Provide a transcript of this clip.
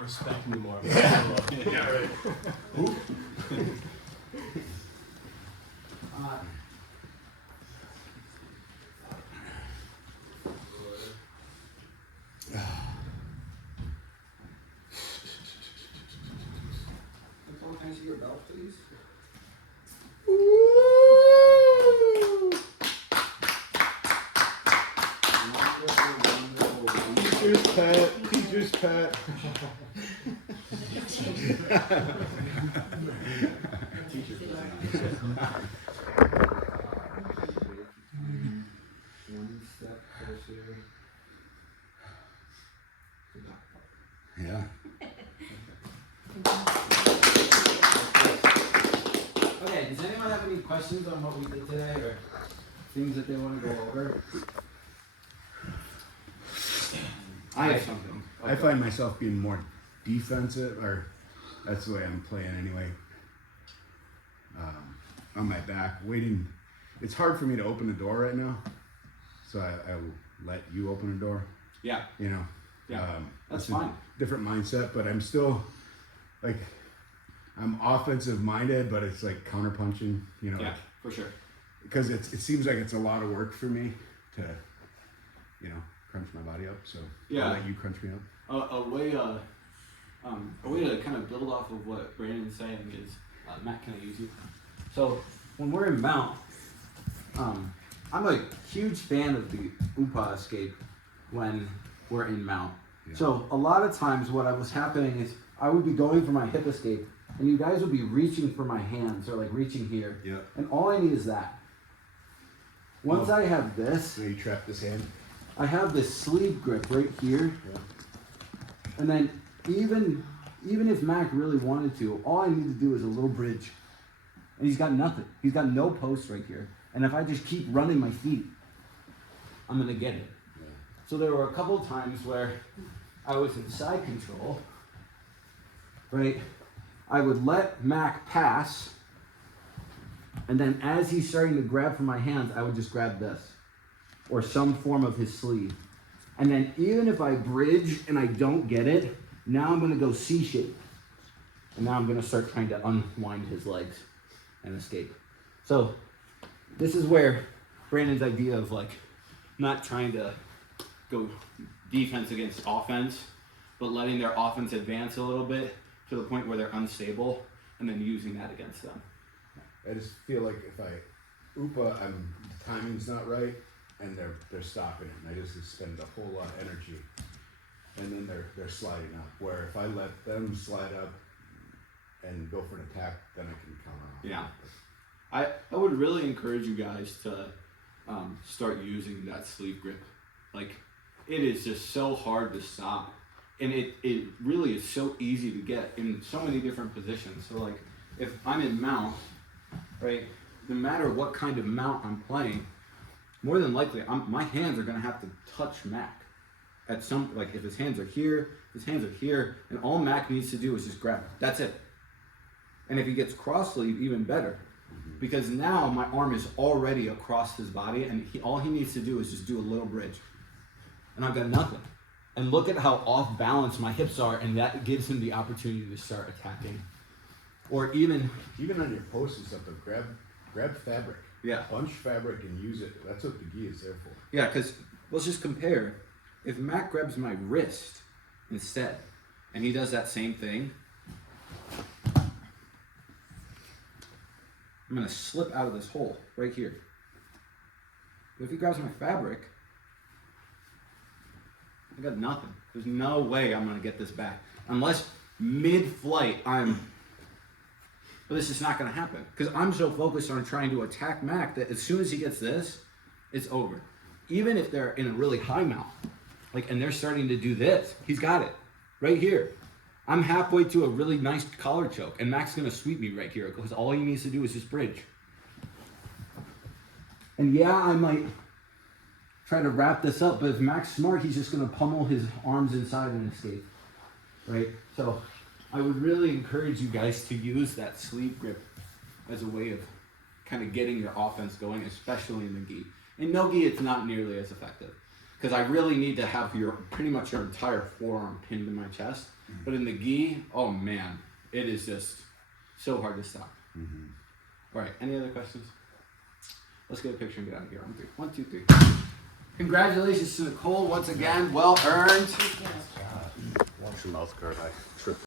not respect me more. Yeah, right. Can I see your belt, please? Teacher's pet. Teacher's pet. One step closer. Yeah. Okay, does anyone have any questions on what we did today or things that they want to go over? I have something. I find myself being more defensive, or that's the way I'm playing anyway. On my back, waiting. It's hard for me to open the door right now, so I will let you open the door. Yeah. You know. Yeah. That's it's a fine. Different mindset, but I'm still like I'm offensive minded, but it's like counterpunching. You know. Yeah, like, for sure. because it seems like it's a lot of work for me to, you know, crunch my body up. So Yeah. I'll let you crunch me up. A way to kind of build off of what Brandon's saying is, Matt, can I use you? So when we're in mount, I'm a huge fan of the UPA escape when we're in mount. Yeah. So a lot of times what was happening is I would be going for my hip escape and you guys would be reaching for my hands or like reaching here. Yeah. And all I need is that. Once I have this, So you trap this hand. I have this sleeve grip right here. Yeah. And then even if Mac really wanted to, all I need to do is a little bridge. And he's got nothing. He's got no post right here. And if I just keep running my feet, I'm gonna get it. Yeah. So there were a couple of times where I was in side control, right? I would let Mac pass, and then as he's starting to grab for my hands, I would just grab this, or some form of his sleeve. And then even if I bridge and I don't get it, now I'm gonna go C-shape. And now I'm gonna start trying to unwind his legs and escape. So this is where Brandon's idea of like not trying to go defense against offense, but letting their offense advance a little bit to the point where they're unstable and then using that against them. I just feel like if I UPA, the timing's not right, and they're stopping it, and I just expend a whole lot of energy, and then they're sliding up. Where if I let them slide up and go for an attack, then I can counter off. Yeah, I would really encourage you guys to start using that sleeve grip. Like, it is just so hard to stop, and it really is so easy to get in so many different positions. So like, if I'm in mount, right, no matter what kind of mount I'm playing, more than likely my hands are gonna have to touch Mac at some, like if his hands are here, and all Mac needs to do is just grab it. That's it. And if he gets cross sleeve, even better. Because now my arm is already across his body, and all he needs to do is just do a little bridge. And I've got nothing. And look at how off balance my hips are, and that gives him the opportunity to start attacking. Or even on your post and stuff, though, grab fabric. Yeah. Bunch fabric and use it. That's what the gi is there for. Yeah, because let's just compare. If Mac grabs my wrist instead, and he does that same thing, I'm gonna slip out of this hole right here. But if he grabs my fabric, I got nothing. There's no way I'm gonna get this back. Unless mid-flight but this is not gonna happen. Because I'm so focused on trying to attack Mac that as soon as he gets this, it's over. Even if they're in a really high mount, like, and they're starting to do this, he's got it, right here. I'm halfway to a really nice collar choke, and Mac's gonna sweep me right here, because all he needs to do is just bridge. And yeah, I might try to wrap this up, but if Mac's smart, he's just gonna pummel his arms inside and escape, right? So I would really encourage you guys to use that sleeve grip as a way of kind of getting your offense going, especially in the gi. In no gi, it's not nearly as effective. because I really need to have pretty much your entire forearm pinned to my chest. But in the gi, oh man, it is just so hard to stop. All right, any other questions? Let's get a picture and get out of here. On three. 1, 2, 3. Congratulations to Nicole once again. Well earned. Wash your mouth guard. I tripped.